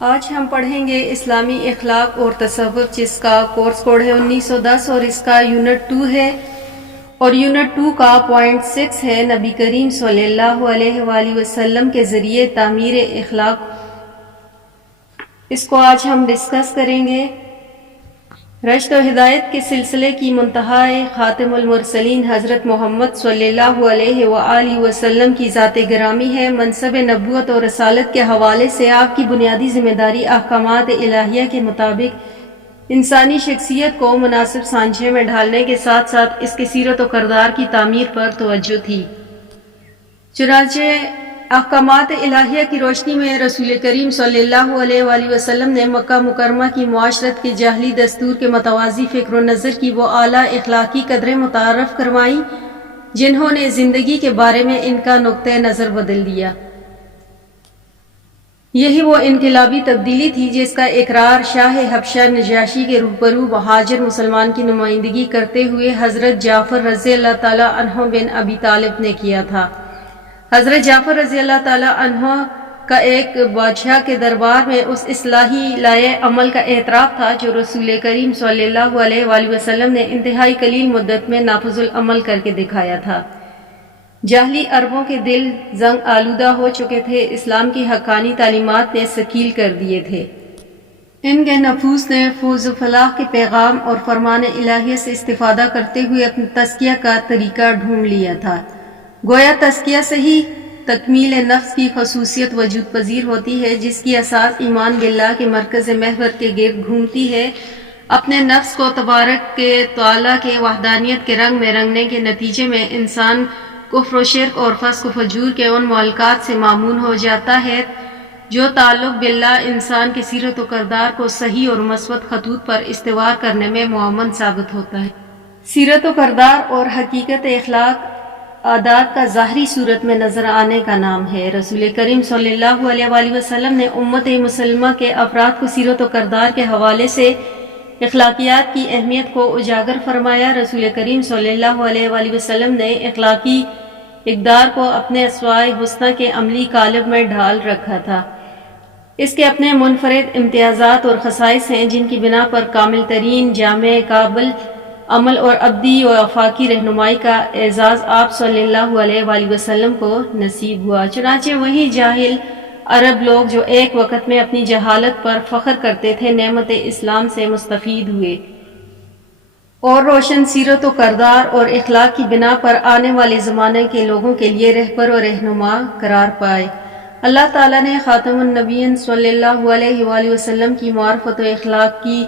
آج ہم پڑھیں گے اسلامی اخلاق اور تصوف، جس کا کورس کوڈ ہے 1910 اور اس کا یونٹ 2 ہے، اور یونٹ 2 کا پوائنٹ 6 ہے نبی کریم صلی اللہ علیہ وآلہ وسلم کے ذریعے تعمیر اخلاق۔ اس کو آج ہم ڈسکس کریں گے۔ رشد و ہدایت کے سلسلے کی منتہا خاتم المرسلین حضرت محمد صلی اللہ علیہ وآلہ وسلم کی ذات گرامی ہے۔ منصب نبوت اور رسالت کے حوالے سے آپ کی بنیادی ذمہ داری احکامات الہیہ کے مطابق انسانی شخصیت کو مناسب سانچے میں ڈھالنے کے ساتھ ساتھ اس کی سیرت و کردار کی تعمیر پر توجہ تھی۔ چنانچہ احکامات الہیہ کی روشنی میں رسول کریم صلی اللہ علیہ وآلہ وسلم نے مکہ مکرمہ کی معاشرت کے جاہلی دستور کے متوازی فکر و نظر کی وہ اعلیٰ اخلاقی قدریں متعارف کروائیں جنہوں نے زندگی کے بارے میں ان کا نقطۂ نظر بدل دیا۔ یہی وہ انقلابی تبدیلی تھی جس کا اقرار شاہ حبشہ نجاشی کے روبرو مہاجر مسلمان کی نمائندگی کرتے ہوئے حضرت جعفر رضی اللہ تعالیٰ عنہ بن ابی طالب نے کیا تھا۔ حضرت جعفر رضی اللہ تعالیٰ عنہ کا ایک بادشاہ کے دربار میں اس اصلاحی لائے عمل کا اعتراف تھا جو رسول کریم صلی اللہ علیہ وآلہ وسلم نے انتہائی قلیل مدت میں نافذ العمل کر کے دکھایا تھا۔ جاہلی عربوں کے دل زنگ آلودہ ہو چکے تھے، اسلام کی حقانی تعلیمات نے ثقیل کر دیے تھے۔ ان کے نفوس نے فوز و فلاح کے پیغام اور فرمان الہیہ سے استفادہ کرتے ہوئے اپنے تزکیہ کا طریقہ ڈھونڈ لیا تھا۔ گویا تزکیہ سے ہی تکمیل نفس کی خصوصیت وجود پذیر ہوتی ہے، جس کی اساس ایمان باللہ کے مرکز محور کے گرد گھومتی ہے۔ اپنے نفس کو تبارک کے تعالیٰ کے وحدانیت کے رنگ میں رنگنے کے نتیجے میں انسان کفر و شرک اور فسق و فجور کے ان معلقات سے مامون ہو جاتا ہے جو تعلق باللہ انسان کی سیرت و کردار کو صحیح اور مثبت خطوط پر استوار کرنے میں معاون ثابت ہوتا ہے۔ سیرت و کردار اور حقیقت اخلاق عادات کا ظاہری صورت میں نظر آنے کا نام ہے۔ رسول کریم صلی اللہ علیہ وآلہ وسلم نے امت مسلمہ کے افراد کو سیرت و کردار کے حوالے سے اخلاقیات کی اہمیت کو اجاگر فرمایا۔ رسول کریم صلی اللہ علیہ وآلہ وسلم نے اخلاقی اقدار کو اپنے اسوائے حسنہ کے عملی قالب میں ڈھال رکھا تھا۔ اس کے اپنے منفرد امتیازات اور خصائص ہیں جن کی بنا پر کامل ترین جامع قابل عمل اور ابدی و آفاقی رہنمائی کا اعزاز آپ صلی اللہ علیہ وآلہ وسلم کو نصیب ہوا۔ چنانچہ وہی جاہل عرب لوگ جو ایک وقت میں اپنی جہالت پر فخر کرتے تھے، نعمت اسلام سے مستفید ہوئے اور روشن سیرت و کردار اور اخلاق کی بنا پر آنے والے زمانے کے لوگوں کے لیے رہبر و رہنما قرار پائے۔ اللہ تعالیٰ نے خاتم النبیین صلی اللہ علیہ وآلہ وسلم کی معرفت و اخلاق کی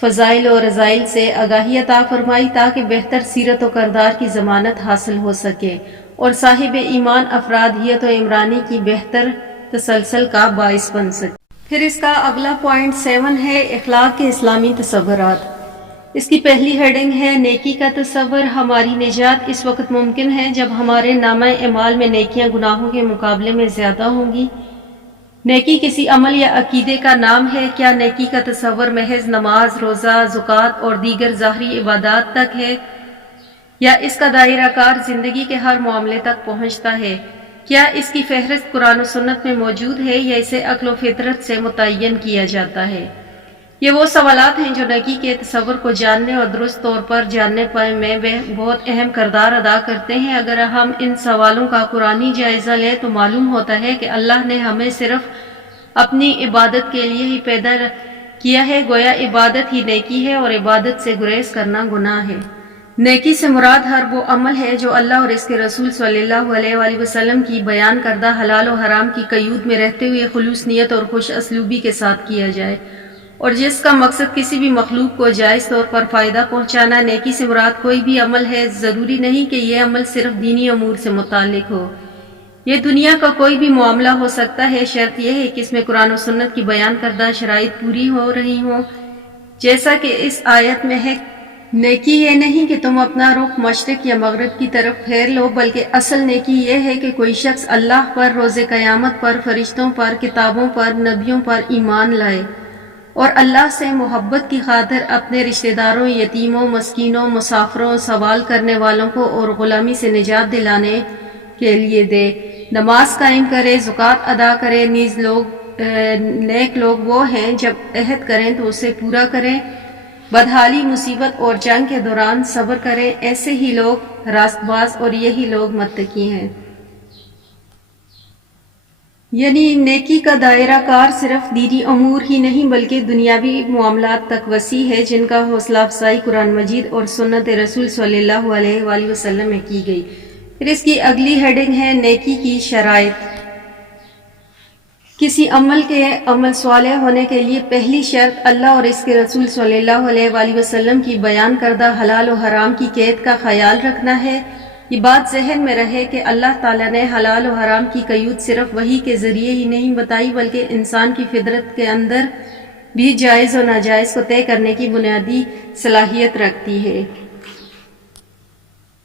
فضائل و رذائل سے آگاہی عطا فرمائی تاکہ بہتر سیرت و کردار کی ضمانت حاصل ہو سکے اور صاحب ایمان افرادیت و عمرانی کی بہتر تسلسل کا باعث بن سکے۔ پھر اس کا اگلا پوائنٹ 7 ہے اخلاق کے اسلامی تصورات۔ اس کی پہلی ہیڈنگ ہے نیکی کا تصور۔ ہماری نجات اس وقت ممکن ہے جب ہمارے نامہ اعمال میں نیکیاں گناہوں کے مقابلے میں زیادہ ہوں گی۔ نیکی کسی عمل یا عقیدے کا نام ہے؟ کیا نیکی کا تصور محض نماز، روزہ، زکوٰۃ اور دیگر ظاہری عبادات تک ہے، یا اس کا دائرہ کار زندگی کے ہر معاملے تک پہنچتا ہے؟ کیا اس کی فہرست قرآن و سنت میں موجود ہے یا اسے عقل و فطرت سے متعین کیا جاتا ہے؟ یہ وہ سوالات ہیں جو نیکی کے تصور کو جاننے اور درست طور پر جاننے میں بہت اہم کردار ادا کرتے ہیں۔ اگر ہم ان سوالوں کا قرآنی جائزہ لیں تو معلوم ہوتا ہے کہ اللہ نے ہمیں صرف اپنی عبادت کے لیے ہی پیدا کیا ہے، گویا عبادت ہی نیکی ہے اور عبادت سے گریز کرنا گناہ ہے۔ نیکی سے مراد ہر وہ عمل ہے جو اللہ اور اس کے رسول صلی اللہ علیہ وآلہ وسلم کی بیان کردہ حلال و حرام کی قیود میں رہتے ہوئے خلوص نیت اور خوش اسلوبی کے ساتھ کیا جائے، اور جس کا مقصد کسی بھی مخلوق کو جائز طور پر فائدہ پہنچانا۔ نیکی سے مراد کوئی بھی عمل ہے، ضروری نہیں کہ یہ عمل صرف دینی امور سے متعلق ہو، یہ دنیا کا کوئی بھی معاملہ ہو سکتا ہے، شرط یہ ہے کہ اس میں قرآن و سنت کی بیان کردہ شرائط پوری ہو رہی ہوں۔ جیسا کہ اس آیت میں ہے، نیکی یہ نہیں کہ تم اپنا رخ مشرق یا مغرب کی طرف پھیر لو، بلکہ اصل نیکی یہ ہے کہ کوئی شخص اللہ پر، روز قیامت پر، فرشتوں پر، کتابوں پر، نبیوں پر ایمان لائے اور اللہ سے محبت کی خاطر اپنے رشتہ داروں، یتیموں، مسکینوں، مسافروں، سوال کرنے والوں کو اور غلامی سے نجات دلانے کے لیے دے، نماز قائم کرے، زکوٰۃ ادا کرے، نیز لوگ نیک لوگ وہ ہیں جب عہد کریں تو اسے پورا کریں، بدحالی، مصیبت اور جنگ کے دوران صبر کریں، ایسے ہی لوگ راست باز اور یہی لوگ متقی ہیں۔ یعنی نیکی کا دائرہ کار صرف دینی امور ہی نہیں بلکہ دنیاوی معاملات تک وسیع ہے، جن کا حوصلہ افزائی قرآن مجید اور سنت رسول صلی اللہ علیہ وآلہ وسلم میں کی گئی۔ پھر اس کی اگلی ہیڈنگ ہے نیکی کی شرائط۔ کسی عمل کے عمل صالح ہونے کے لیے پہلی شرط اللہ اور اس کے رسول صلی اللہ علیہ وآلہ وسلم کی بیان کردہ حلال و حرام کی قید کا خیال رکھنا ہے۔ یہ بات ذہن میں رہے کہ اللہ تعالیٰ نے حلال و حرام کی قید صرف وحی کے ذریعے ہی نہیں بتائی بلکہ انسان کی فطرت کے اندر بھی جائز و ناجائز کو طے کرنے کی بنیادی صلاحیت رکھتی ہے۔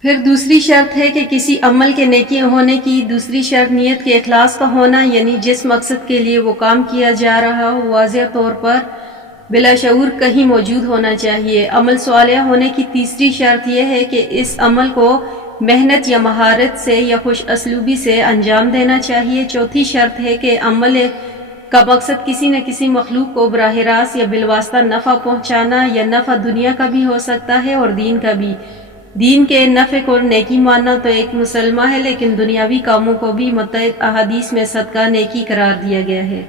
پھر دوسری شرط ہے کہ کسی عمل کے نیکی ہونے کی دوسری شرط نیت کے اخلاص کا ہونا، یعنی جس مقصد کے لیے وہ کام کیا جا رہا ہو واضح طور پر بلا شعور کہیں موجود ہونا چاہیے۔ عمل صالح ہونے کی تیسری شرط یہ ہے کہ اس عمل کو محنت یا مہارت سے یا خوش اسلوبی سے انجام دینا چاہیے۔ چوتھی شرط ہے کہ عمل کا مقصد کسی نہ کسی مخلوق کو براہ راست یا بالواسطہ نفع پہنچانا، یا نفع دنیا کا بھی ہو سکتا ہے اور دین کا بھی۔ دین کے نفع کو نیکی ماننا تو ایک مسلمہ ہے، لیکن دنیاوی کاموں کو بھی متعدد احادیث میں صدقہ نیکی قرار دیا گیا ہے۔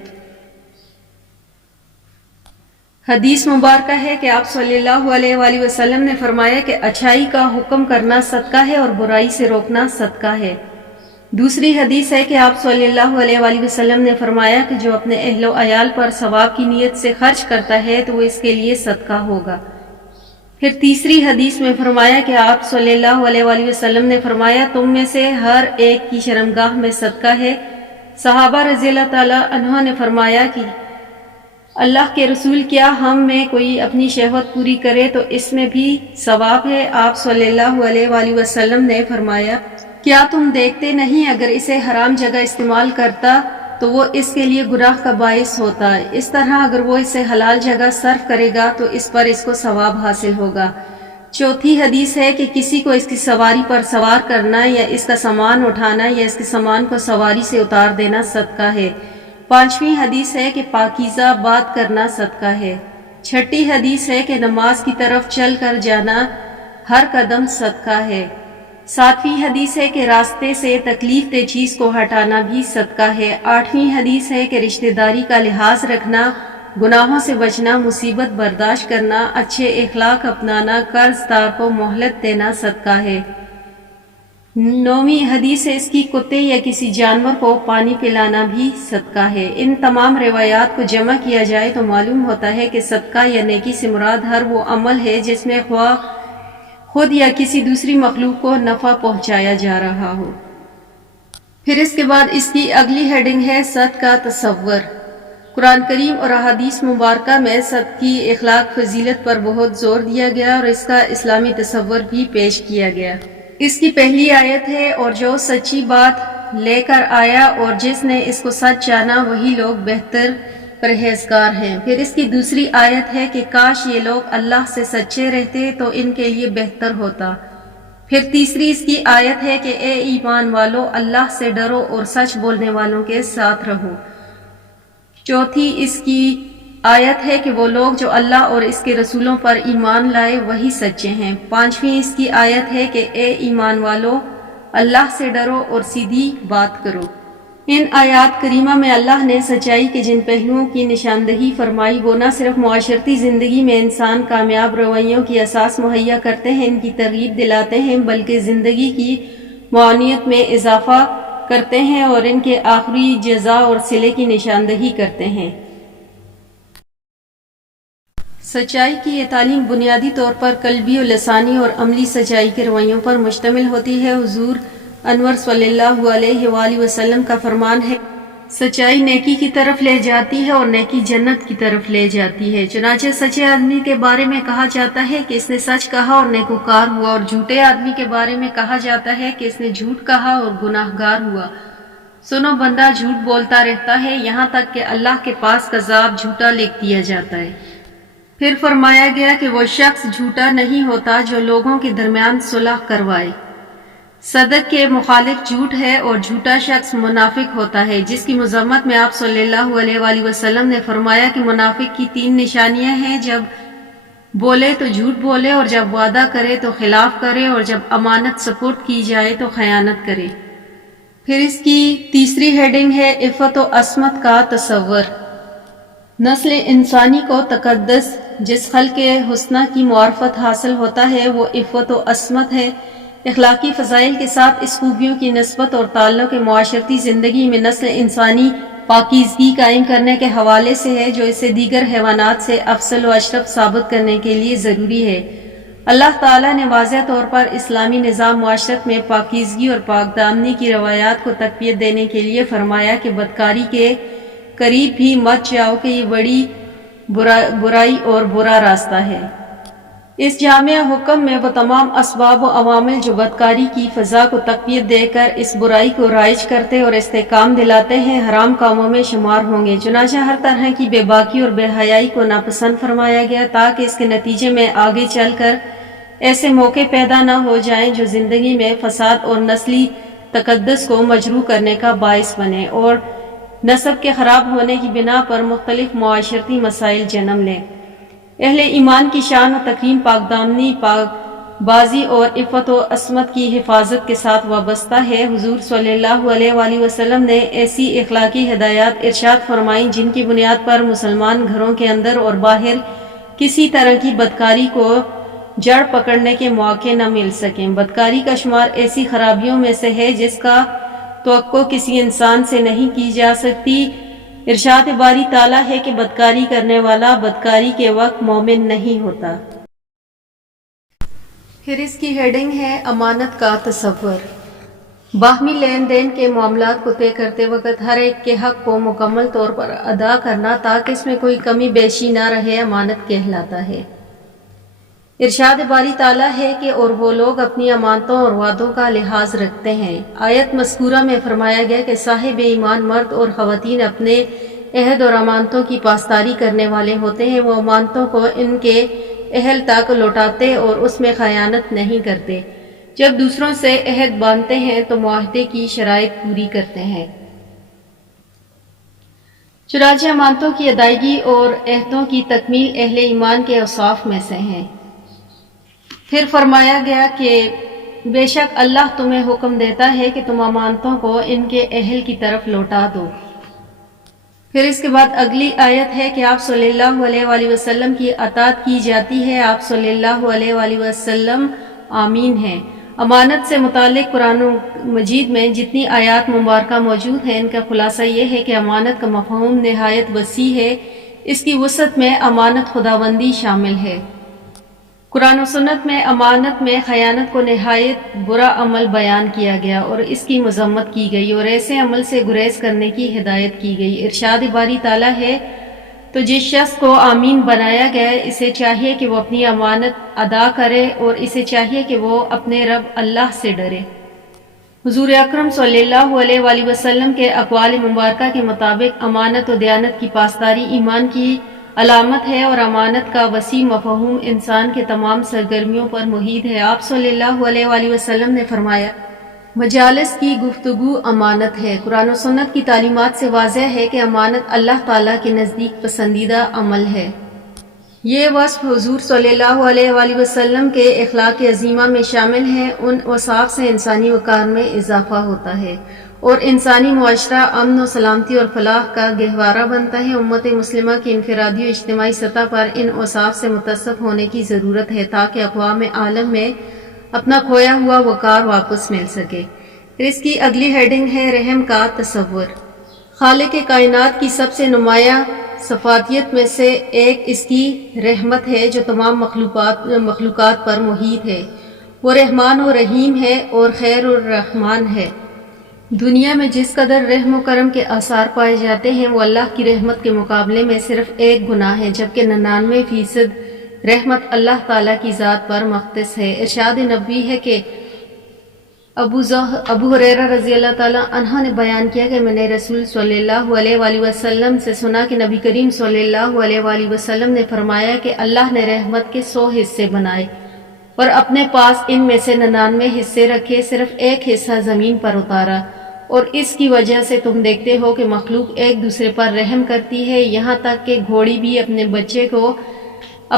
حدیث مبارکہ ہے کہ آپ صلی اللہ علیہ وآلہ وسلم نے فرمایا کہ اچھائی کا حکم کرنا صدقہ ہے اور برائی سے روکنا صدقہ ہے۔ دوسری حدیث ہے کہ آپ صلی اللہ علیہ وآلہ وسلم نے فرمایا کہ جو اپنے اہل و عیال پر ثواب کی نیت سے خرچ کرتا ہے تو وہ اس کے لیے صدقہ ہوگا۔ پھر تیسری حدیث میں فرمایا کہ آپ صلی اللہ علیہ وآلہ وسلم نے فرمایا تم میں سے ہر ایک کی شرمگاہ میں صدقہ ہے۔ صحابہ رضی اللہ تعالیٰ عنہ نے فرمایا کہ اللہ کے رسول، کیا ہم میں کوئی اپنی شہوت پوری کرے تو اس میں بھی ثواب ہے؟ آپ صلی اللہ علیہ وآلہ وسلم نے فرمایا کیا تم دیکھتے نہیں اگر اسے حرام جگہ استعمال کرتا تو وہ اس کے لیے گناہ کا باعث ہوتا ہے، اس طرح اگر وہ اسے حلال جگہ صرف کرے گا تو اس پر اس کو ثواب حاصل ہوگا۔ چوتھی حدیث ہے کہ کسی کو اس کی سواری پر سوار کرنا یا اس کا سامان اٹھانا یا اس کے سامان کو سواری سے اتار دینا صدقہ ہے۔ پانچویں حدیث ہے کہ پاکیزہ بات کرنا صدقہ ہے۔ چھٹی حدیث ہے کہ نماز کی طرف چل کر جانا ہر قدم صدقہ ہے۔ ساتویں حدیث ہے کہ راستے سے تکلیف دہ چیز کو ہٹانا بھی صدقہ ہے۔ آٹھویں حدیث ہے کہ رشتہ داری کا لحاظ رکھنا، گناہوں سے بچنا، مصیبت برداشت کرنا، اچھے اخلاق اپنانا، قرض دار کو مہلت دینا صدقہ ہے۔ نویں حدیث ہے اس کی کتے یا کسی جانور کو پانی پلانا بھی صدقہ ہے۔ ان تمام روایات کو جمع کیا جائے تو معلوم ہوتا ہے کہ صدقہ یا نیکی سے مراد ہر وہ عمل ہے جس میں خواہ خود یا کسی دوسری مخلوق کو نفع پہنچایا جا رہا ہو۔ پھر اس کے بعد اس کی اگلی ہیڈنگ ہے صدقہ تصور۔ قرآن کریم اور احادیث مبارکہ میں صدقہ کی اخلاق فضیلت پر بہت زور دیا گیا اور اس کا اسلامی تصور بھی پیش کیا گیا۔ اس کی پہلی آیت ہے اور جو سچی بات لے کر آیا اور جس نے اس کو سچ جانا وہی لوگ بہتر پرہیزگار ہیں۔ پھر اس کی دوسری آیت ہے کہ کاش یہ لوگ اللہ سے سچے رہتے تو ان کے لیے بہتر ہوتا۔ پھر تیسری اس کی آیت ہے کہ اے ایمان والو اللہ سے ڈرو اور سچ بولنے والوں کے ساتھ رہو۔ چوتھی اس کی آیت ہے کہ وہ لوگ جو اللہ اور اس کے رسولوں پر ایمان لائے وہی سچے ہیں۔ پانچویں اس کی آیت ہے کہ اے ایمان والو اللہ سے ڈرو اور سیدھی بات کرو۔ ان آیات کریمہ میں اللہ نے سچائی کے جن پہلوؤں کی نشاندہی فرمائی وہ نہ صرف معاشرتی زندگی میں انسان کامیاب رویوں کی اساس مہیا کرتے ہیں، ان کی ترغیب دلاتے ہیں، بلکہ زندگی کی معانیت میں اضافہ کرتے ہیں اور ان کے آخری جزا اور صلے کی نشاندہی کرتے ہیں۔ سچائی کی یہ تعلیم بنیادی طور پر قلبی و لسانی اور عملی سچائی کے رویوں پر مشتمل ہوتی ہے۔ حضور انور صلی اللہ علیہ وآلہ وسلم کا فرمان ہے سچائی نیکی کی طرف لے جاتی ہے اور نیکی جنت کی طرف لے جاتی ہے۔ چنانچہ سچے آدمی کے بارے میں کہا جاتا ہے کہ اس نے سچ کہا اور نیکوکار ہوا، اور جھوٹے آدمی کے بارے میں کہا جاتا ہے کہ اس نے جھوٹ کہا اور گناہ گار ہوا۔ سنو بندہ جھوٹ بولتا رہتا ہے یہاں تک کہ اللہ کے پاس کذاب جھوٹا لکھ دیا جاتا ہے۔ پھر فرمایا گیا کہ وہ شخص جھوٹا نہیں ہوتا جو لوگوں کے درمیان صلح کروائے۔ صدق کے مخالف جھوٹ ہے اور جھوٹا شخص منافق ہوتا ہے، جس کی مذمت میں آپ صلی اللہ علیہ وآلہ وسلم نے فرمایا کہ منافق کی 3 نشانیاں ہیں: جب بولے تو جھوٹ بولے، اور جب وعدہ کرے تو خلاف کرے، اور جب امانت سپرد کی جائے تو خیانت کرے۔ پھر اس کی تیسری ہیڈنگ ہے عفت و عصمت کا تصور۔ نسل انسانی کو تقدس جس خلق حسنہ کی معرفت حاصل ہوتا ہے وہ عفت و عصمت ہے۔ اخلاقی فضائل کے ساتھ اس خوبیوں کی نسبت اور تعلق معاشرتی زندگی میں نسل انسانی پاکیزگی قائم کرنے کے حوالے سے ہے، جو اسے دیگر حیوانات سے افضل و اشرف ثابت کرنے کے لیے ضروری ہے۔ اللہ تعالیٰ نے واضح طور پر اسلامی نظام معاشرت میں پاکیزگی اور پاک دامنی کی روایات کو تقویت دینے کے لیے فرمایا کہ بدکاری کے قریب بھی مت جاؤ کہ یہ بڑی برائی اور برا راستہ ہے۔ اس جامع حکم میں وہ تمام اسباب و عوامل جو بدکاری کی فضا کو تقویت دے کر اس برائی کو رائج کرتے اور استحکام دلاتے ہیں، حرام کاموں میں شمار ہوں گے۔ چنانچہ ہر طرح کی بے باکی اور بے حیائی کو ناپسند فرمایا گیا تاکہ اس کے نتیجے میں آگے چل کر ایسے موقع پیدا نہ ہو جائیں جو زندگی میں فساد اور نسلی تقدس کو مجروح کرنے کا باعث بنے اور نسب کے خراب ہونے کی بنا پر مختلف معاشرتی مسائل جنم لیں۔ اہل ایمان کی شان و تکریم پاک دامنی، پاک بازی اور عفت و عصمت کی حفاظت کے ساتھ وابستہ ہے۔ حضور صلی اللہ علیہ وآلہ وسلم نے ایسی اخلاقی ہدایات ارشاد فرمائیں جن کی بنیاد پر مسلمان گھروں کے اندر اور باہر کسی طرح کی بدکاری کو جڑ پکڑنے کے مواقع نہ مل سکیں۔ بدکاری کا شمار ایسی خرابیوں میں سے ہے جس کا توقع کسی انسان سے نہیں کی جا سکتی۔ ارشاد باری تعالیٰ ہے کہ بدکاری کرنے والا بدکاری کے وقت مومن نہیں ہوتا۔ پھر اس کی ہیڈنگ ہے امانت کا تصور۔ باہمی لین دین کے معاملات کو طے کرتے وقت ہر ایک کے حق کو مکمل طور پر ادا کرنا تاکہ اس میں کوئی کمی بیشی نہ رہے امانت کہلاتا ہے۔ ارشاد باری تعالیٰ ہے کہ اور وہ لوگ اپنی امانتوں اور وعدوں کا لحاظ رکھتے ہیں۔ آیت مذکورہ میں فرمایا گیا کہ صاحب ایمان مرد اور خواتین اپنے عہد اور امانتوں کی پاسداری کرنے والے ہوتے ہیں۔ وہ امانتوں کو ان کے اہل تک لوٹاتے اور اس میں خیانت نہیں کرتے۔ جب دوسروں سے عہد باندھتے ہیں تو معاہدے کی شرائط پوری کرتے ہیں۔ چنانچہ امانتوں کی ادائیگی اور عہدوں کی تکمیل اہل ایمان کے اوصاف میں سے ہیں۔ پھر فرمایا گیا کہ بے شک اللہ تمہیں حکم دیتا ہے کہ تم امانتوں کو ان کے اہل کی طرف لوٹا دو۔ پھر اس کے بعد اگلی آیت ہے کہ آپ صلی اللہ علیہ وآلہ وسلم کی اطاعت کی جاتی ہے۔ آپ صلی اللہ علیہ وآلہ وسلم آمین ہیں۔ امانت سے متعلق قرآن مجید میں جتنی آیات مبارکہ موجود ہیں ان کا خلاصہ یہ ہے کہ امانت کا مفہوم نہایت وسیع ہے۔ اس کی وسعت میں امانت خداوندی شامل ہے۔ قرآن و سنت میں امانت میں خیانت کو نہایت برا عمل بیان کیا گیا اور اس کی مذمت کی گئی اور ایسے عمل سے گریز کرنے کی ہدایت کی گئی۔ ارشاد باری تعالیٰ ہے تو جس شخص کو آمین بنایا گیا اسے چاہیے کہ وہ اپنی امانت ادا کرے اور اسے چاہیے کہ وہ اپنے رب اللہ سے ڈرے۔ حضور اکرم صلی اللہ علیہ وآلہ وسلم کے اقوال مبارکہ کے مطابق امانت و دیانت کی پاسداری ایمان کی علامت ہے اور امانت کا وسیع مفہوم انسان کے تمام سرگرمیوں پر محیط ہے۔ آپ صلی اللہ علیہ وآلہ وسلم نے فرمایا مجالس کی گفتگو امانت ہے۔ قرآن و سنت کی تعلیمات سے واضح ہے کہ امانت اللہ تعالیٰ کے نزدیک پسندیدہ عمل ہے۔ یہ وصف حضور صلی اللہ علیہ وآلہ وسلم کے اخلاق عظیمہ میں شامل ہیں۔ ان اوصاف سے انسانی وقار میں اضافہ ہوتا ہے اور انسانی معاشرہ امن و سلامتی اور فلاح کا گہوارہ بنتا ہے۔ امت مسلمہ کی انفرادی و اجتماعی سطح پر ان اوصاف سے متصف ہونے کی ضرورت ہے تاکہ اقوام عالم میں اپنا کھویا ہوا وقار واپس مل سکے۔ پھر اس کی اگلی ہیڈنگ ہے رحم کا تصور۔ خالق کائنات کی سب سے نمایاں صفاتیت میں سے ایک اس کی رحمت ہے جو تمام مخلوقات پر محیط ہے۔ وہ رحمان و رحیم ہے اور خیر الرحمان ہے۔ دنیا میں جس قدر رحم و کرم کے آثار پائے جاتے ہیں وہ اللہ کی رحمت کے مقابلے میں صرف ایک گناہ ہے، جبکہ 99% رحمت اللہ تعالیٰ کی ذات پر مختص ہے۔ ارشاد نبوی ہے کہ ابو ہریرہ رضی اللہ تعالیٰ عنہ نے بیان کیا کہ میں نے رسول صلی اللہ علیہ وآلہ وسلم سے سنا کہ نبی کریم صلی اللہ علیہ وآلہ وسلم نے فرمایا کہ اللہ نے رحمت کے 100 حصے بنائے اور اپنے پاس ان میں سے 99 حصے رکھے، صرف ایک حصہ زمین پر اتارا، اور اس کی وجہ سے تم دیکھتے ہو کہ مخلوق ایک دوسرے پر رحم کرتی ہے، یہاں تک کہ گھوڑی بھی اپنے بچے کو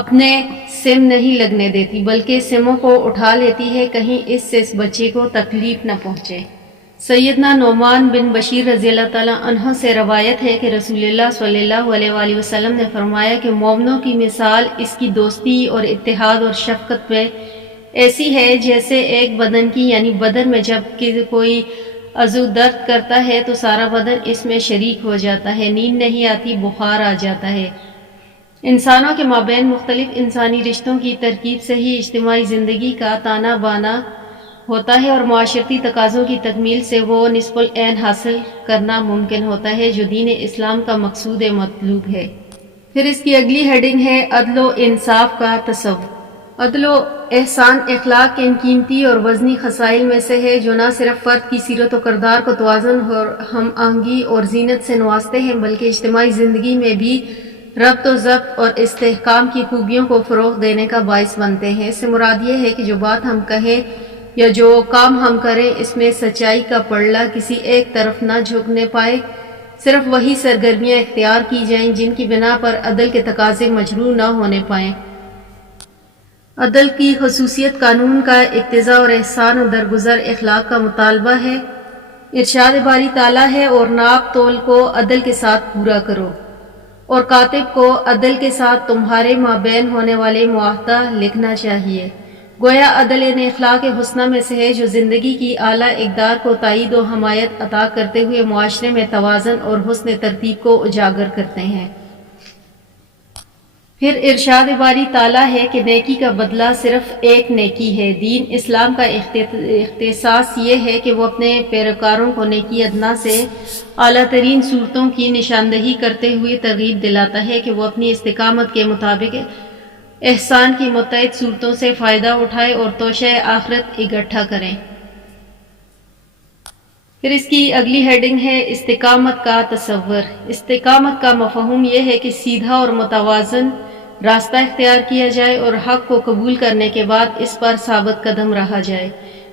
اپنے سم نہیں لگنے دیتی بلکہ سموں کو اٹھا لیتی ہے، کہیں اس سے اس بچے کو تکلیف نہ پہنچے۔ سیدنا نعمان بن بشیر رضی اللہ تعالیٰ عنہ سے روایت ہے کہ رسول اللہ صلی اللہ علیہ وآلہ وسلم نے فرمایا کہ مومنوں کی مثال اس کی دوستی اور اتحاد اور شفقت میں ایسی ہے جیسے ایک بدن کی، یعنی بدن میں جب کوئی عضو درد کرتا ہے تو سارا بدن اس میں شریک ہو جاتا ہے، نیند نہیں آتی، بخار آ جاتا ہے۔ انسانوں کے مابین مختلف انسانی رشتوں کی ترکیب سے ہی اجتماعی زندگی کا تانا بانا ہوتا ہے، اور معاشرتی تقاضوں کی تکمیل سے وہ نصف العین حاصل کرنا ممکن ہوتا ہے جو دین اسلام کا مقصود مطلوب ہے۔ پھر اس کی اگلی ہیڈنگ ہے عدل و انصاف کا تصور۔ عدل و احسان اخلاق کے ان قیمتی اور وزنی خصائل میں سے ہے جو نہ صرف فرد کی سیرت و کردار کو توازن اور ہم آہنگی اور زینت سے نوازتے ہیں بلکہ اجتماعی زندگی میں بھی ربط و ضبط اور استحکام کی خوبیوں کو فروغ دینے کا باعث بنتے ہیں۔ اس سے مراد یہ ہے کہ جو بات ہم کہیں یا جو کام ہم کریں اس میں سچائی کا پلڑا کسی ایک طرف نہ جھکنے پائے، صرف وہی سرگرمیاں اختیار کی جائیں جن کی بنا پر عدل کے تقاضے مجروح نہ ہونے پائیں۔ عدل کی خصوصیت قانون کا اقتضاء اور احسان و درگزر اخلاق کا مطالبہ ہے۔ ارشاد باری تعالیٰ ہے اور ناپ تول کو عدل کے ساتھ پورا کرو، اور کاتب کو عدل کے ساتھ تمہارے مابین ہونے والے معاہدہ لکھنا چاہیے۔ گویا عدل ان اخلاق حسنہ میں سے ہے جو زندگی کی اعلیٰ اقدار کو تائید و حمایت عطا کرتے ہوئے معاشرے میں توازن اور حسن ترتیب کو اجاگر کرتے ہیں۔ پھر ارشاد باری تعالیٰ ہے کہ نیکی کا بدلہ صرف ایک نیکی ہے۔ دین اسلام کا اختصاص یہ ہے کہ وہ اپنے پیروکاروں کو نیکی ادنا سے اعلیٰ ترین صورتوں کی نشاندہی کرتے ہوئے ترغیب دلاتا ہے کہ وہ اپنی استقامت کے مطابق احسان کی متعدد صورتوں سے فائدہ اٹھائے اور توشہ آخرت اکٹھا کریں۔ پھر اس کی اگلی ہیڈنگ ہے استقامت کا تصور۔ استقامت کا مفہوم یہ ہے کہ سیدھا اور متوازن راستہ اختیار کیا جائے اور حق کو قبول کرنے کے بعد اس پر ثابت قدم رہا جائے۔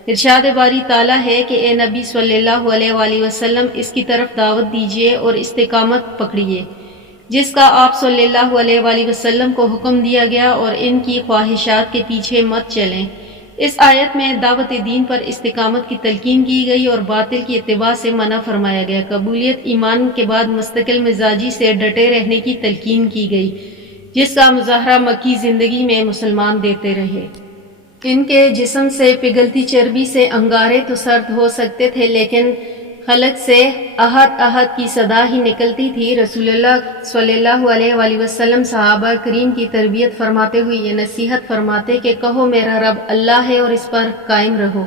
ارشاد باری تعالیٰ ہے کہ اے نبی صلی اللہ علیہ وآلہ وسلم اس کی طرف دعوت دیجیے اور استقامت پکڑیے جس کا آپ صلی اللہ علیہ وآلہ وسلم کو حکم دیا گیا، اور ان کی خواہشات کے پیچھے مت چلیں۔ اس آیت میں دعوت دین پر استقامت کی تلقین کی گئی اور باطل کی اتباع سے منع فرمایا گیا۔ قبولیت ایمان کے بعد مستقل مزاجی سے ڈٹے رہنے کی تلقین کی گئی جس کا مظاہرہ مکی زندگی میں مسلمان دیتے رہے۔ ان کے جسم سے پگھلتی چربی سے انگارے تو سرد ہو سکتے تھے لیکن خلق سے احد احد کی صدا ہی نکلتی تھی۔ رسول اللہ صلی اللہ علیہ وآلہ وسلم صحابہ کریم کی تربیت فرماتے ہوئے یہ نصیحت فرماتے کہ کہو میرا رب اللہ ہے اور اس پر قائم رہو۔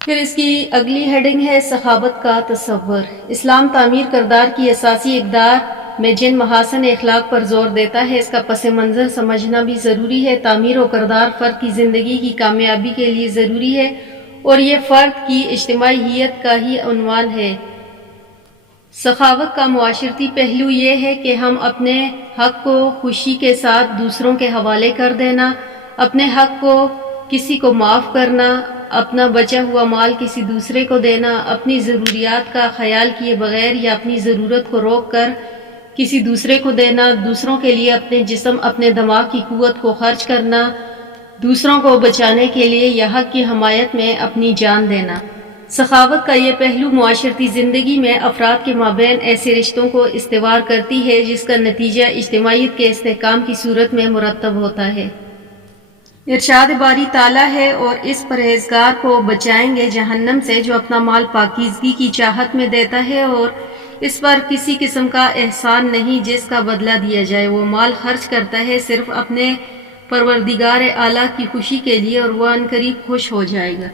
پھر اس کی اگلی ہیڈنگ ہے سخاوت کا تصور۔ اسلام تعمیر کردار کی اساسی اقدار میں جن محاسن اخلاق پر زور دیتا ہے اس کا پس منظر سمجھنا بھی ضروری ہے۔ تعمیر و کردار فرد کی زندگی کی کامیابی کے لیے ضروری ہے اور یہ فرد کی اجتماعیت کا ہی عنوان ہے۔ سخاوت کا معاشرتی پہلو یہ ہے کہ ہم اپنے حق کو خوشی کے ساتھ دوسروں کے حوالے کر دینا، اپنے حق کو کسی کو معاف کرنا، اپنا بچا ہوا مال کسی دوسرے کو دینا، اپنی ضروریات کا خیال کیے بغیر یا اپنی ضرورت کو روک کر کسی دوسرے کو دینا، دوسروں کے لیے اپنے جسم اپنے دماغ کی قوت کو خرچ کرنا، دوسروں کو بچانے کے لیے یا حق کی حمایت میں اپنی جان دینا۔ سخاوت کا یہ پہلو معاشرتی زندگی میں افراد کے مابین ایسے رشتوں کو استوار کرتی ہے جس کا نتیجہ اجتماعیت کے استحکام کی صورت میں مرتب ہوتا ہے۔ ارشاد باری تعالیٰ ہے اور اس پرہیزگار کو بچائیں گے جہنم سے جو اپنا مال پاکیزگی کی چاہت میں دیتا ہے اور اس پر کسی قسم کا احسان نہیں جس کا بدلہ دیا جائے۔ وہ مال خرچ کرتا ہے صرف اپنے پروردگار اعلیٰ کی خوشی کے لیے اور وہ عنقریب خوش ہو جائے گا۔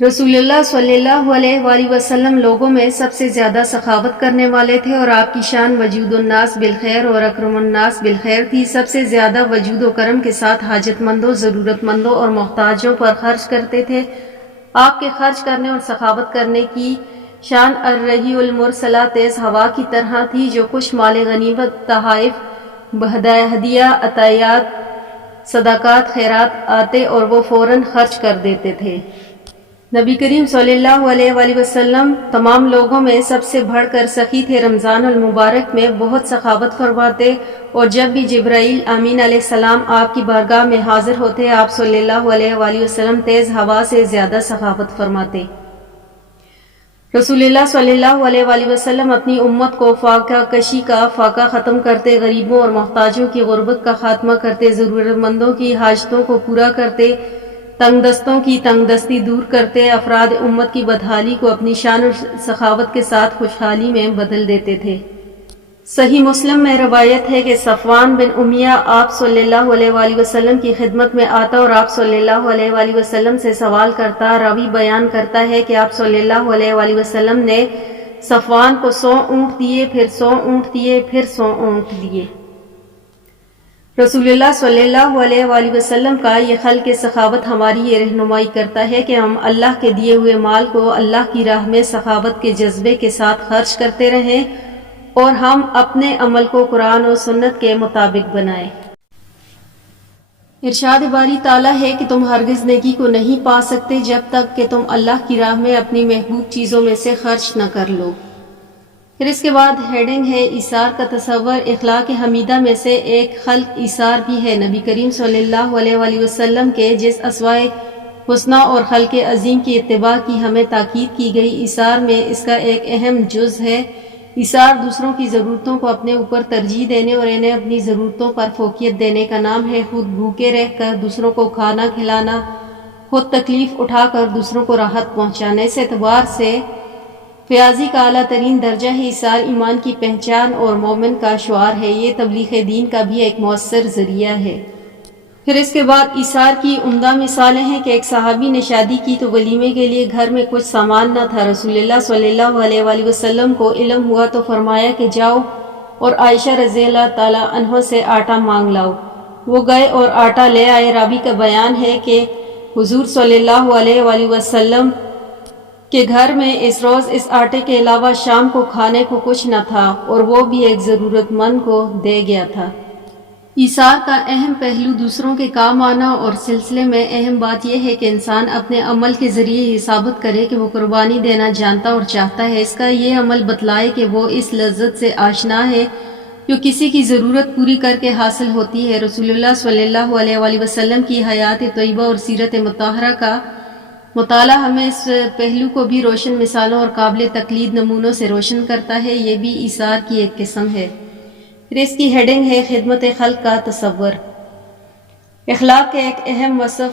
رسول اللہ صلی اللہ علیہ وآلہ وسلم لوگوں میں سب سے زیادہ سخاوت کرنے والے تھے اور آپ کی شان وجود الناس بالخیر اور اکرم الناس بالخیر تھی۔ سب سے زیادہ وجود و کرم کے ساتھ حاجت مندوں، ضرورت مندوں اور محتاجوں پر خرچ کرتے تھے۔ آپ کے خرچ کرنے اور سخاوت کرنے کی شان الرحی المرسلہ تیز ہوا کی طرح تھی جو کچھ مال غنیمت، تحائف، ہدیہ، عطیات صدقات خیرات آتے اور وہ فوراً خرچ کر دیتے تھے۔ نبی کریم صلی اللہ علیہ وآلہ وسلم تمام لوگوں میں سب سے بڑھ کر سخی تھے۔ رمضان المبارک میں بہت سخاوت فرماتے اور جب بھی جبرائیل امین علیہ السلام آپ کی بارگاہ میں حاضر ہوتے آپ صلی اللہ علیہ وآلہ وسلم تیز ہوا سے زیادہ سخاوت فرماتے۔ رسول اللہ صلی اللہ علیہ وآلہ وسلم اپنی امت کو فاقہ کشی کا فاقہ ختم کرتے، غریبوں اور محتاجوں کی غربت کا خاتمہ کرتے، ضرورت مندوں کی حاجتوں کو پورا کرتے، تنگ دستوں کی تنگ دستی دور کرتے، افراد امت کی بدحالی کو اپنی شان اور سخاوت کے ساتھ خوشحالی میں بدل دیتے تھے۔ صحیح مسلم میں روایت ہے کہ صفوان بن امیہ آپ صلی اللہ علیہ وآلہ وسلم کی خدمت میں آتا اور آپ صلی اللہ علیہ وآلہ وسلم سے سوال کرتا۔ راوی بیان کرتا ہے کہ آپ صلی اللہ علیہ وآلہ وسلم نے صفوان کو 100 اونٹ دیے، پھر 100 اونٹ دیے، پھر 100 اونٹ دیے۔ رسول اللہ صلی اللہ علیہ وآلہ وسلم کا یہ خلق سخاوت ہماری یہ رہنمائی کرتا ہے کہ ہم اللہ کے دیے ہوئے مال کو اللہ کی راہ میں سخاوت کے جذبے کے ساتھ خرچ کرتے رہیں اور ہم اپنے عمل کو قرآن و سنت کے مطابق بنائیں۔ ارشاد باری تعالیٰ ہے کہ تم ہرگز نیکی کو نہیں پا سکتے جب تک کہ تم اللہ کی راہ میں اپنی محبوب چیزوں میں سے خرچ نہ کر لو۔ پھر اس کے بعد ہیڈنگ ہے ایثار کا تصور۔ اخلاق حمیدہ میں سے ایک خلق ایثار بھی ہے۔ نبی کریم صلی اللہ علیہ وآلہ وسلم کے جس اسوائے حسنہ اور خلق عظیم کی اتباع کی ہمیں تاکید کی گئی، ایثار میں اس کا ایک اہم جز ہے۔ ایثار دوسروں کی ضرورتوں کو اپنے اوپر ترجیح دینے اور انہیں اپنی ضرورتوں پر فوقیت دینے کا نام ہے۔ خود بھوکے رہ کر دوسروں کو کھانا کھلانا، خود تکلیف اٹھا کر دوسروں کو راحت پہنچانا، اس اعتبار سے فیاضی کا اعلیٰ ترین درجہ ہے۔ ایثار ایمان کی پہچان اور مومن کا شعار ہے۔ یہ تبلیغ دین کا بھی ایک مؤثر ذریعہ ہے۔ پھر اس کے بعد ایثار کی عمدہ مثالیں ہیں کہ ایک صحابی نے شادی کی تو ولیمے کے لیے گھر میں کچھ سامان نہ تھا۔ رسول اللہ صلی اللہ علیہ وآلہ وسلم کو علم ہوا تو فرمایا کہ جاؤ اور عائشہ رضی اللہ تعالیٰ عنہ سے آٹا مانگ لاؤ۔ وہ گئے اور آٹا لے آئے۔ راوی کا بیان ہے کہ حضور صلی اللہ علیہ وآلہ وسلم کے گھر میں اس روز اس آٹے کے علاوہ شام کو کھانے کو کچھ نہ تھا اور وہ بھی ایک ضرورت مند کو دے گیا تھا۔ ایثار کا اہم پہلو دوسروں کے کام آنا اور سلسلے میں اہم بات یہ ہے کہ انسان اپنے عمل کے ذریعے یہ ثابت کرے کہ وہ قربانی دینا جانتا اور چاہتا ہے۔ اس کا یہ عمل بتلائے کہ وہ اس لذت سے آشنا ہے جو کسی کی ضرورت پوری کر کے حاصل ہوتی ہے۔ رسول اللہ صلی اللہ علیہ وآلہ وسلم کی حیات طیبہ اور سیرت مطہرہ کا مطالعہ ہمیں اس پہلو کو بھی روشن مثالوں اور قابل تقلید نمونوں سے روشن کرتا ہے۔ یہ بھی ایثار کی ایک قسم ہے۔ پھر اس کی ہیڈنگ ہے خدمت خلق کا تصور۔ اخلاق کا ایک اہم وصف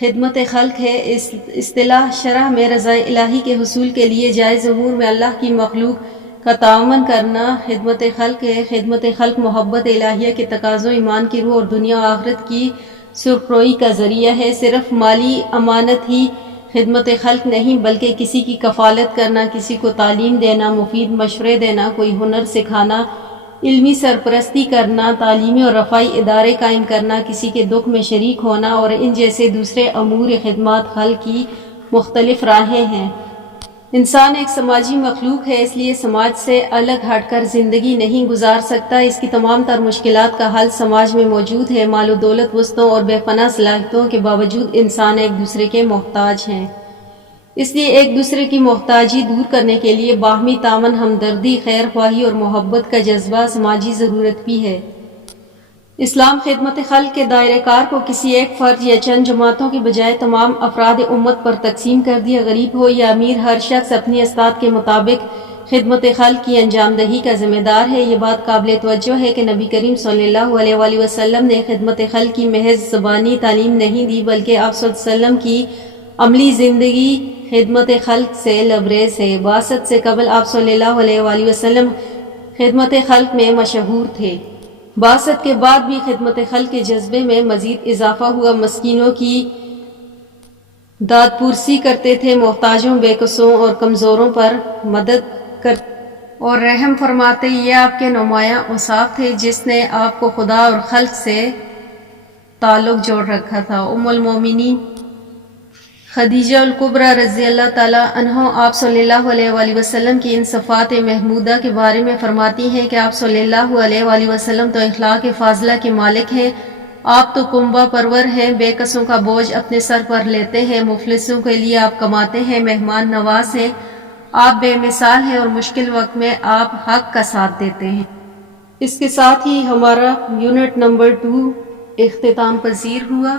خدمت خلق ہے۔ اس اصطلاح شرح میں رضا الہی کے حصول کے لیے جائز امور میں اللہ کی مخلوق کا تعاون کرنا خدمت خلق ہے۔ خدمت خلق محبت الہیہ کے تقاضوں، ایمان کی روح اور دنیا و آخرت کی سرخروئی کا ذریعہ ہے۔ صرف مالی امانت ہی خدمت خلق نہیں بلکہ کسی کی کفالت کرنا، کسی کو تعلیم دینا، مفید مشورے دینا، کوئی ہنر سکھانا، علمی سرپرستی کرنا، تعلیمی اور رفاہی ادارے قائم کرنا، کسی کے دکھ میں شریک ہونا اور ان جیسے دوسرے امور خدمات خلق کی مختلف راہیں ہیں۔ انسان ایک سماجی مخلوق ہے، اس لیے سماج سے الگ ہٹ کر زندگی نہیں گزار سکتا۔ اس کی تمام تر مشکلات کا حل سماج میں موجود ہے۔ مال و دولت، وسطوں اور بے پناہ صلاحیتوں کے باوجود انسان ایک دوسرے کے محتاج ہیں۔ اس لیے ایک دوسرے کی محتاجی دور کرنے کے لیے باہمی تعاون، ہمدردی، خیر خواہی اور محبت کا جذبہ سماجی ضرورت بھی ہے۔ اسلام خدمت خلق کے دائرہ کار کو کسی ایک فرد یا چند جماعتوں کے بجائے تمام افراد امت پر تقسیم کر دیا۔ غریب ہو یا امیر، ہر شخص اپنی استطاعت کے مطابق خدمت خلق کی انجام دہی کا ذمہ دار ہے۔ یہ بات قابل توجہ ہے کہ نبی کریم صلی اللہ علیہ وآلہ وسلم نے خدمت خلق کی محض زبانی تعلیم نہیں دی بلکہ آپ صلی اللہ علیہ وسلم کی عملی زندگی خدمت خلق سے لبریز ہے۔ بعثت سے قبل آپ صلی اللہ علیہ وآلہ وسلم خدمت خلق میں مشہور تھے۔ بعثت کے بعد بھی خدمت خلق کے جذبے میں مزید اضافہ ہوا۔ مسکینوں کی داد پرسی کرتے تھے، محتاجوں، بے کسوں اور کمزوروں پر مدد کرتے اور رحم فرماتے۔ یہ آپ کے نمایاں اوصاف تھے جس نے آپ کو خدا اور خلق سے تعلق جوڑ رکھا تھا۔ ام المومنین خدیجہ الکبریٰ رضی اللہ تعالیٰ عنہ آپ صلی اللہ علیہ وآلہ وسلم کی ان صفات محمودہ کے بارے میں فرماتی ہیں کہ آپ صلی اللہ علیہ وآلہ وسلم تو اخلاق فاضلہ کے مالک ہیں، آپ تو کنبہ پرور ہیں، بے کسوں کا بوجھ اپنے سر پر لیتے ہیں، مفلسوں کے لیے آپ کماتے ہیں، مہمان نواز ہیں، آپ بے مثال ہیں اور مشکل وقت میں آپ حق کا ساتھ دیتے ہیں۔ اس کے ساتھ ہی ہمارا یونٹ نمبر 2 اختتام پذیر ہوا۔